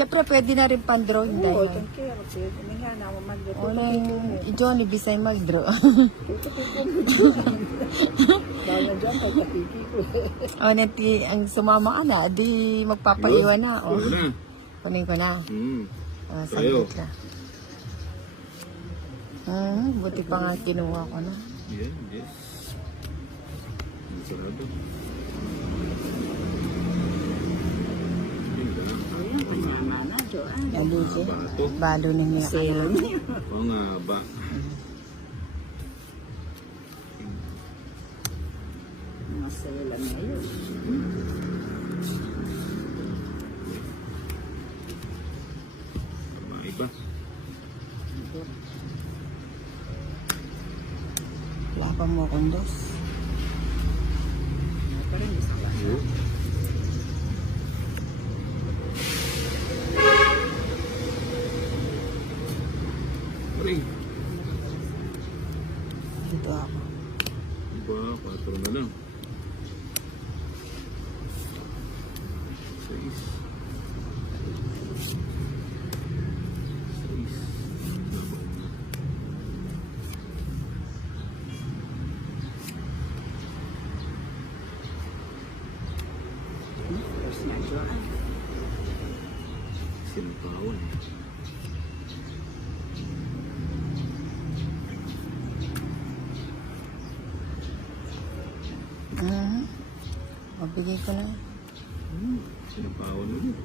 Siyempre, pwede na rin pan-draw. Hindi. Oo, thank you. Pwede na nga na mag-draw. Wala yung Johnny Bisay mag-draw. Dahil dyan, pagkatiki ko. O, nati, ang sumama ka na, di magpapaiwan na. O, Ano na? kunin ko na. Tayo. Saglit lang. Buti pa nga kinuha ko na. Yan, yes. Ang sarado. Ayun, kanyama na, Joanne. Nalisi. Bato. Balo na niya. Sale niya. Oo nga ba? Masela na yun. Maiba. Wala pa mo akong dos. Pa rin, isa lang. Oo. Pare, Dito ako. iba, 4 na lang. 6. 6. First na, Joanne. Sinapawan. Mabigay ko na. Sinapawan ulit.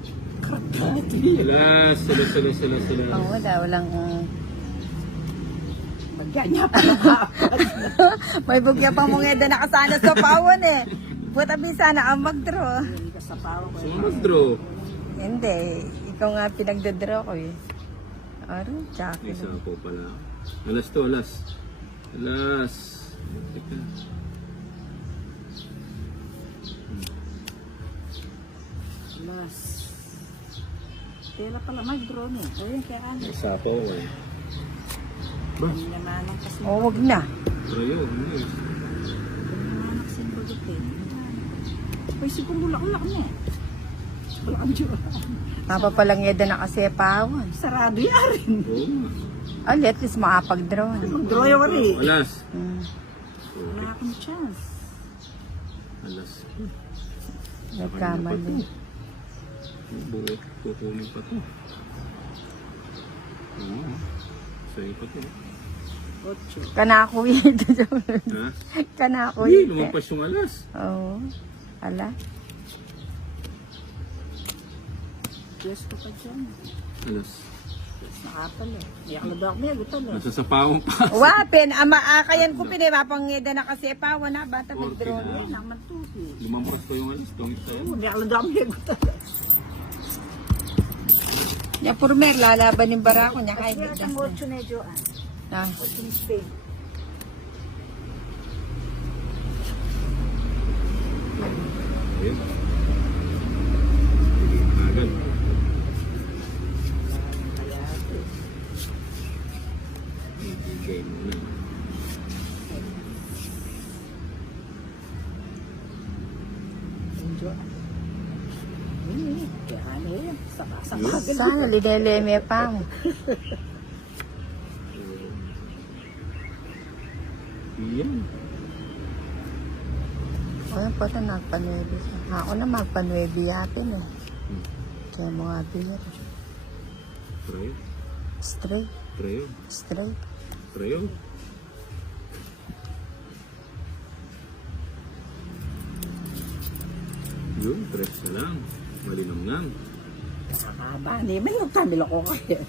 Sila. Oo, walang... Magkanya pa na. May bugya pang mungeda nakasana sa pawan eh. Buta sana ang mag-draw. Hindi ka sa pawa ko. Sumadraw. Hindi, ikaw nga pinagdadraw ko eh. Aron, Jackie. Isa po pala. Alas to, alas. Alas. Kita. Mas. Pera pala mag-draw niya. Ayun, kaya ano. Isa po. Ba? Hindi naman ang kasi. Oo, wag na. Tayo. Hindi naman ang simbolot eh. Ay, siguro bulak-ulak niya. Bulak ang Joanne. Mapapalangeda na kasi pawan. Sarado yan rin. Oo nga. At least makapag-draw. Mag-draw yung wari. Alas. Wala akong chance. Alas. Nagkamali. Buot. Kukunin pa to. Oo. Sa'yo pa to. 8. Kanako yun. Ha? Kanako Uy, yun. lumampas yung alas. Oo. Ala. Yes ko pa dyan. Alas. Yes na kapal eh. Iyak na daw ako may agutan eh. Nasa sapawang pa. Wapin, akayan ko pinipapangeda na kasi pawan na. Bata mag-draw Okay na. Ay, naman tuti. Lumampas pa yung alas. Tungit tayo. Iyak na daw ako may agutan. Ya, Purmer, lalaban yung barako niya. Kahit Kaya ang 8 na Joanne. na. 8 ni Spain. Ayun. Sige, agad. Okay, muna. Joanne. Kaya ano yun. Saka-saka. Sana lineleme pa mo. Yan. O yan po ito, nagpanuebi. Ako na magpanuebi yatin eh. Kaya mo nga beer. Trayo. Straight. Trayo. Straight. Trayo. Yun, tres na lang. Malinamnam. Nakakaba. Hindi, may nagtamil ako kaya.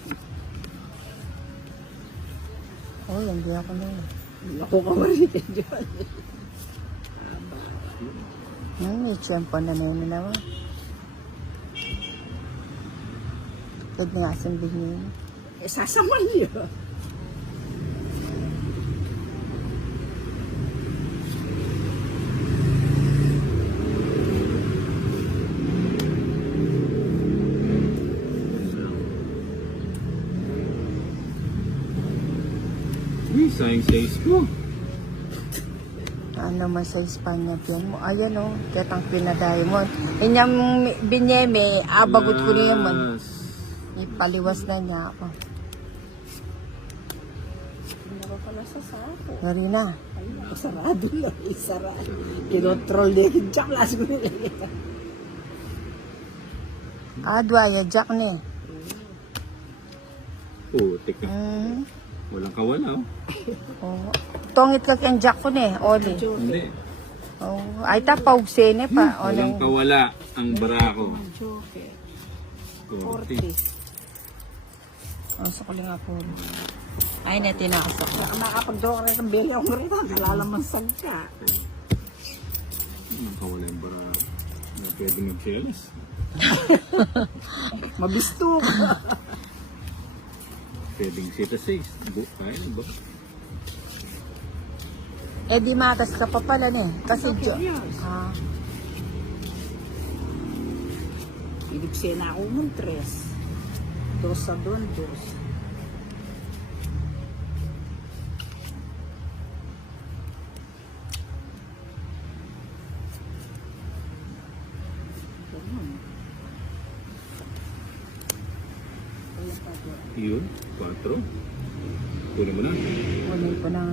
Oh, hindi ako na. Ako ka maritin Joanne. May tiyempo na yun naman. Pwede nga sambing niyo. Eh, sasamal niyo. Uy, sayang size ko. Ano man sa Espanya piyan mo. Ayan o, ketang pinadiamond. Inyang binyeme, abagot ko niya man. Alas. Ipaliwas na niya ako. Hindi na ba pala sa sako? Dari na. Ay, sarado lang. Isara. Kinotrol niya yung jack. Last ko na Adwaya, jack ni. Putik ka. Walang kawala, oh. Oh. Tongit ka kang jack ko ni, Oli. Hindi. Oh. Ay, tapaw sene pa. Walang Oli. kawala ang barako. Joker. 40. Oh, sukuli nga po. Ay, natinakasok. Nakapag-draw ka ng beli akong rito. Kalalamasag ka. Walang kawala ang barako. Hindi pwede mag-chelis. Mabisto ka. Pwedeng sita 6. Kaya ba? Eh, di matas ka pa pala ni. Kasi jo. Yes. Ah. Ibig sena ako ng 3. 2 sa doon, 2. Yun. 4. Kunin mo na. Kunin ko ng...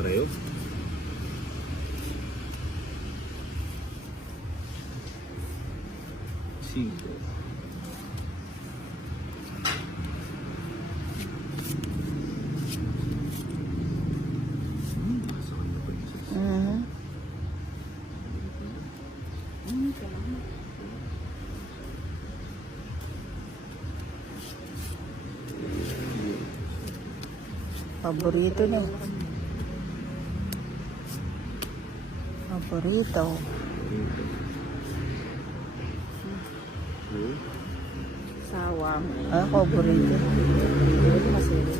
Pareho. Cinco. Nasa kanya pa yung six. Mhm. Paborito niya. Paborito. Cinco. Oh. Sawa mo. Ah, paborito. Pwede masiri.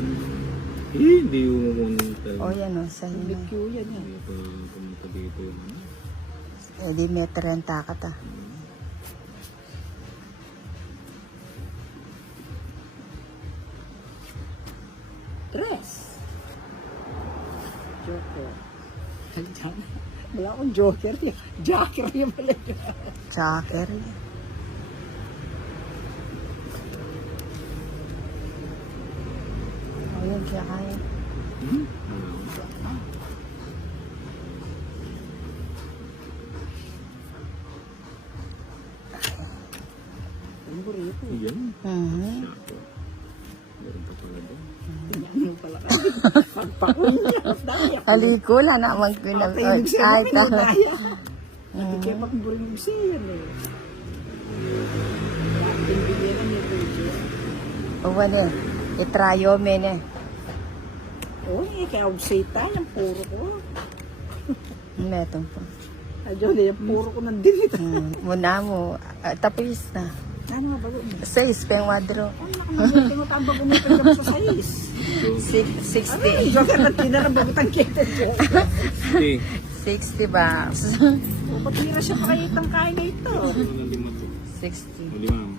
Hindi yung pumunta. O yan o, sa inyo. BQ yan eh. Hindi pa pumunta dito. Eh di may 30 ka ta. Tres. Joker. Wala akong joker. Joker yung pala. Joker. O yan, siya kaya. Hmm? Ang burrito. Yan. Mhm. Sako. Meron pa pala doon. Yung pala. Pagpakul niya. Daya. Aliko, wala na mang pinag... Patayin siya. Ay, Daya. Hindi kayo magburing siya yan eh. Bibigyan kami ito. o wala eh. Itrayo men eh. Oo eh. Kaya ugsita yung puro ko. Metong po. Ayun eh. Yung puro ko nandito. Muna mo, tapos na. Ano ba ba? 6, pengwadro. Naging mo tamba gumipin kami sa sais. 60. Ay, joker na tinarang bagutang kita. 60. 60 bucks. O, patira siya pa kayo itang kaya na ito. Mga lima to. 60. O, limang.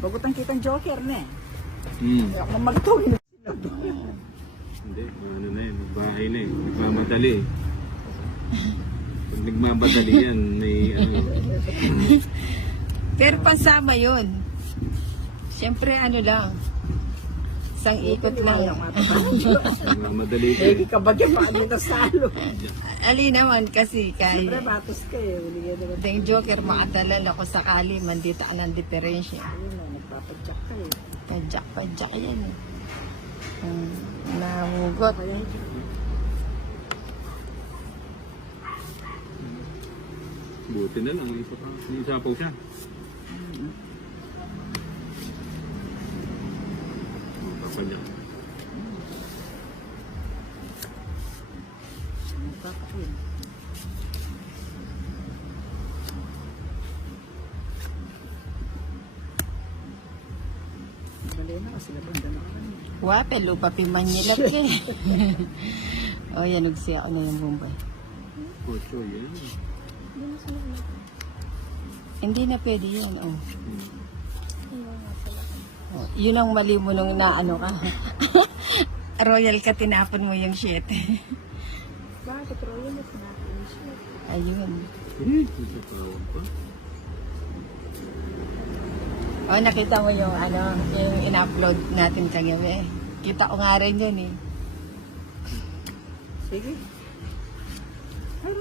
Bagutang kitang joker na eh. Hmm. Kaya ako magtawin. Hindi, ano na yun, bahay na eh. Nagmamadali eh. Pag nagmamadali yan, may ano. Pero pansama yun. Siyempre ano lang. Isang ikot lang. Nagmamadali ka. Hindi ka ba din maano na salo? Ali naman kasi Siyempre kay batos ka eh. Hindi ka naman. Deng Joker makadalal ako sakali mandita ka ng diferensya. Ayun na, nagpapadyak ka eh. Padyak yan eh. Nahugot. Kaya Buti na lang, isa pa. May sapaw siya. Papadya. nagpapakil. Bali na kasi labanda na kami. Wape, lupa pimanyilap eh. O yan, nagsiya ako na yung Bombay. Ocho, yan. Hindi na pwede yan, oh. Oh, yun ang mali mo nung naano ka. Royal ka, tinapon mo yung 7. Bakit Royal at natin siya? Ayun. Eh, isa tawag pa. Oh, nakita mo yung ano, yung in-upload natin kagabi. Kita ko nga rin yun eh. Sige. Ay,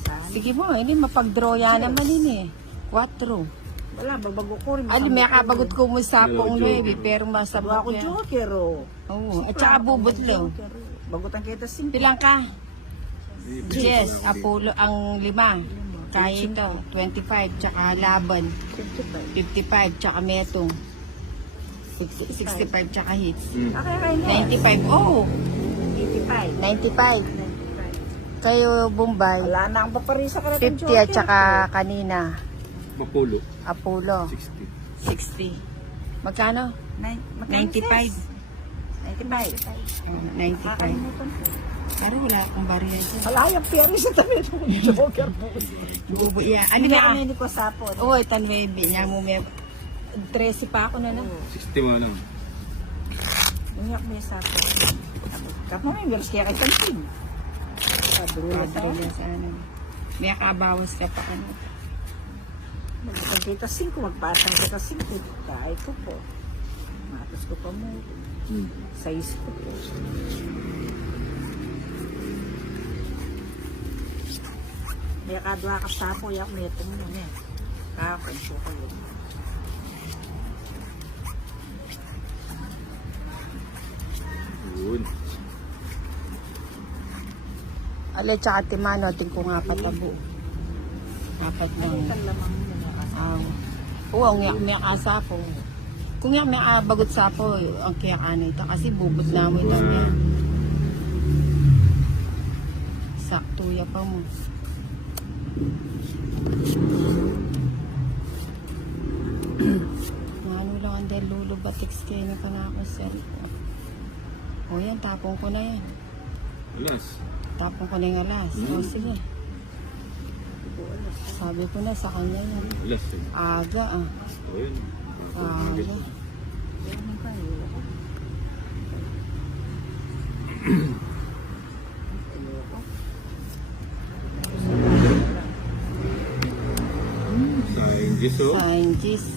saan? Sige mo, hindi mapag-draw yan naman yun eh. 4. Wala, babago ko rin. Ali, may kabagot ko mo sa pong Joker. 9, pero Sabi masabak ako yan. joker, oh. Oo, at saka bubot lang. Joker, oh. Bagutan kita 5. Pilang ka? Yes, Apollo ang 5. Kaya ito, 25, tsaka laban, 55. 55, tsaka metong, 65, tsaka hits. Hmm. Okay, okay, 95, oh, 95. 85. 95. Kayo, Bombay, Wala na ang paparisa ka na 50 at saka kanina, Mapulo. Apollo, 60. 60. Magkano? 95. 95. 95. Kakalimutan ko. Pero wala akong bariya dyan. Wala yung peri sa tabi ng joker mo. Bubo, yeah. Ano Hindi ba? ka hindi ko sapon. Oo, ito 9. Niya mo may 13 pa ako na lang. 61 lang. Umiyak mo yung sapon. Kapag may meron kaya kay Kantin. Padrula sa Padre sa ano. May kabawas ka pa ano. Magpapag kita 5, magpatang kita 5. Kahit ko po. Matos ko pa mo. Size ko po. May kadwa ka sapo, yak may ito mo na eh. Kakakonso ko yun. Yun. Ale, tsaka timano, tingko nga patabo. Apat lang. Ang lamang mo na kasama. Oo, may kasapo. Kung yung may bagot sapo, ang kaya ito. Kasi bubot na mo ito niya. Sakto ya pa mo. Ano lang ang del lulo batiks kayo na ka na ako cellphone. O yan, tapong ko na yan. Alas. Tapong ko na yung alas. O sige. Sabi ko na sa kanya yan. Alas eh. Aga ah. O yun. Aga. Ano tayo? Scientist oh. Scientist.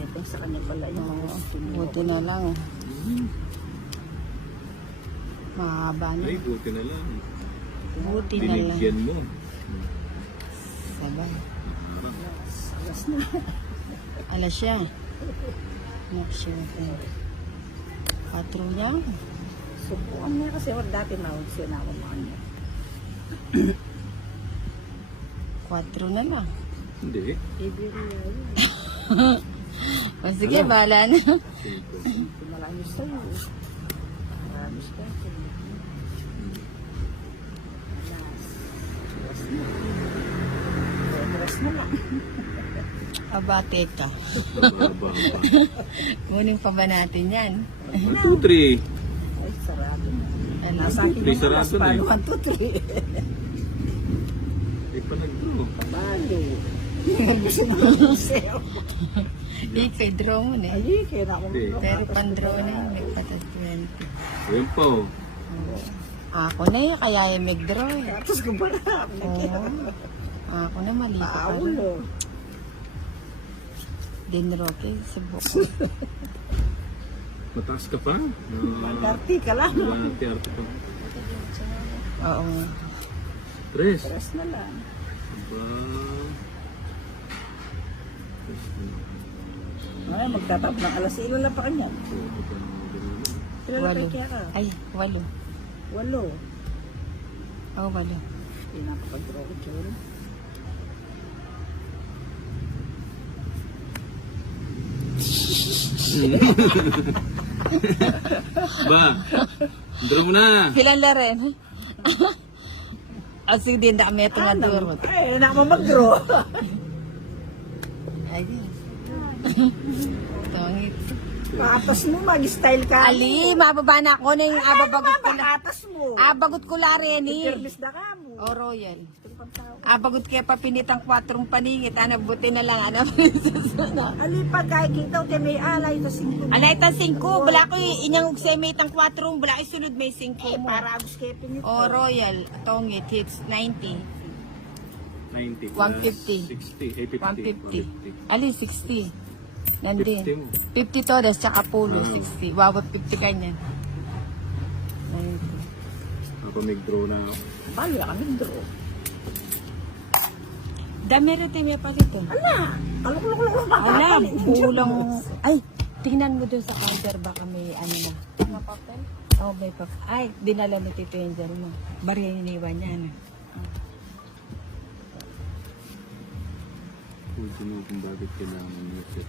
Ito sa kanya pala yung mga Buti na lang. Mahaba na. Ay, buti na lang. Buti na lang. Binigyan mo. Sabay. alas na. Alas siya. Not sure. Patrunya. Subukan niya kasi wag dati na siya na ako mga niya. 4 na lang. Hindi. Ibiro yun. O sige, bahala na. Marami sa'yo. Marami sa'yo. Alas na lang. Aba, teka. Bababa. Kunin pa ba natin yan? 1, 2, 3. Ay, sarado na. Ano? Nasa akin May yung sarado alas, na paano eh. 1, 2, 3? Ay, panag-draw. Kabalo. Gusto mo lang sa'yo. Ikay, draw mo na eh. Ay, kaya na akong Hindi. Pero pan-draw na yun, may patat 20. Ayun po. Ako na eh, kaya yung mag-draw eh. Tapos ko ba na? Oo. Ako na mali ko pa rin. Paulo. Dinroke, subok. Mataas ka pa? Magkarti ka lang. Arte pa. Oo nga. 3. Stress na lang. Aba. Ay, magtatap ng alas 6 lang pa kanya. Kilala 8. kaya ka? Ay, 8. 8. Oo, 8. Hindi na kapag-draw ko tsura. Ba, draw mo na. Pilan la rin. Sige din, dami ito nga durot. Ay, na mo mag-draw. Ay, tangit. Papas mo, mag-style ka. Ali, mababa na ako na yung ababagot ko la. Patas mo. Abagot ko la rin eh. Service na ka mo. O, Royal. Abagot kaya papinitang 4 paningit. Ano, buti na lang. Ano, Ali, pagka kita o may alay, ito 5. Alay, itang 5. Bala ko inyang semitang 4. Bala ko sunod may 5 mo. Para agos kayo pinito. O, Royal. Tongit, hits 90. 90 plus 150. 60. Eh, 50. 150. Ali, 60. Nandin. 50 mo. 50 todes, tsaka pulo, Ah. 60. Wawa, 50 ganyan. Ako nag-draw na ako. Bali kami draw. Dami rin tayo pa dito. Ala! Kalok-lok-lok pa. Alam, bulang. Ay, tingnan mo dun sa counter, baka may ano na. Mga papel? Oo, may papel. Ay, dinala ni Tito Angel mo. Bari iniwan niya na. Kung sino kung bakit kailangan ng set.